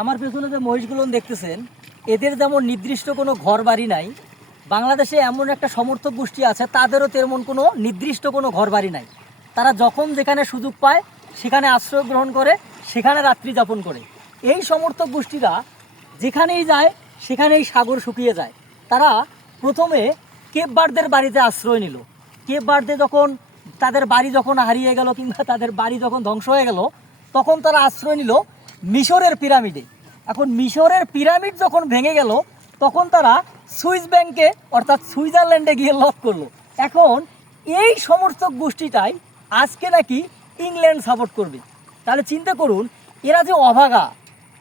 আমার পেছনে যে মহিষগুলো দেখতেছেন, এদের যেমন নির্দিষ্ট কোনো ঘর বাড়ি নাই, বাংলাদেশে এমন একটা সমর্থক গোষ্ঠী আছে তাদেরও তেমন কোনো নির্দিষ্ট কোনো ঘর বাড়ি নাই। তারা যখন যেখানে সুযোগ পায় সেখানে আশ্রয় গ্রহণ করে, সেখানে রাত্রি যাপন করে। এই সমর্থক গোষ্ঠীরা যেখানেই যায় সেখানেই সাগর শুকিয়ে যায়। তারা প্রথমে কেপ বার্ডদের বাড়িতে আশ্রয় নিল। কেপ বার্ডে যখন তাদের বাড়ি যখন হারিয়ে গেল কিংবা তাদের বাড়ি যখন ধ্বংস হয়ে গেল, তখন তারা আশ্রয় নিল মিশরের পিরামিডে। এখন মিশরের পিরামিড যখন ভেঙে গেল, তখন তারা সুইস ব্যাংকে অর্থাৎ সুইজারল্যান্ডে গিয়ে লক করলো। এখন এই সমর্থক গোষ্ঠীটাই আজকে নাকি ইংল্যান্ড সাপোর্ট করবে। তাহলে চিন্তা করুন, এরা যে অভাগা,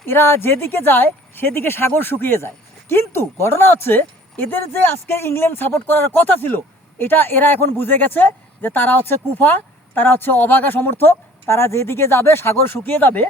এরা যেদিকে যায় সেদিকে সাগর শুকিয়ে যায়। কিন্তু ঘটনা হচ্ছে, এদের যে আজকে ইংল্যান্ড সাপোর্ট করার কথা ছিল, এটা এরা এখন বুঝে গেছে যে তারা হচ্ছে কুফা, তারা হচ্ছে অভাগা সমর্থক। তারা যেদিকে যাবে সাগর শুকিয়ে যাবে।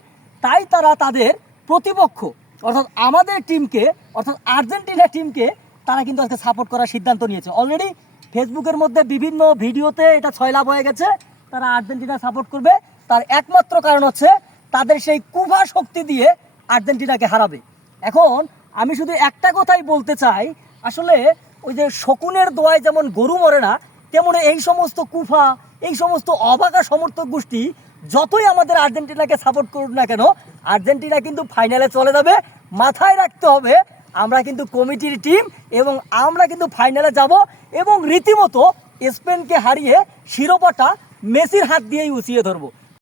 তাই তারা তাদের প্রতিপক্ষ অর্থাৎ আমাদের টিমকে, অর্থাৎ আর্জেন্টিনা টিমকে তারা কিন্তু আজকে সাপোর্ট করার সিদ্ধান্ত নিয়েছে। অলরেডি ফেসবুকের মধ্যে বিভিন্ন ভিডিওতে এটা ছয়লাভ হয়ে গেছে, তারা আর্জেন্টিনা সাপোর্ট করবে। তার একমাত্র কারণ হচ্ছে তাদের সেই কুফা শক্তি দিয়ে আর্জেন্টিনাকে হারাবে। এখন আমি শুধু একটা কথাই বলতে চাই, আসলে ওই যে শকুনের দোয়ায় যেমন গরু মরে না, তেমন এই সমস্ত কুফা, এই সমস্ত অবাকা সমর্থক গোষ্ঠী যতই আমাদের আর্জেন্টিনাকে সাপোর্ট করুক না কেন, আর্জেন্টিনা কিন্তু ফাইনালে চলে যাবে। মাথায় রাখতে হবে, আমরা কিন্তু কমিটির টিম এবং আমরা কিন্তু ফাইনালে যাব এবং রীতিমতো স্পেনকে হারিয়ে শিরোপাটা মেসির হাত দিয়েই উঁচিয়ে ধরবো।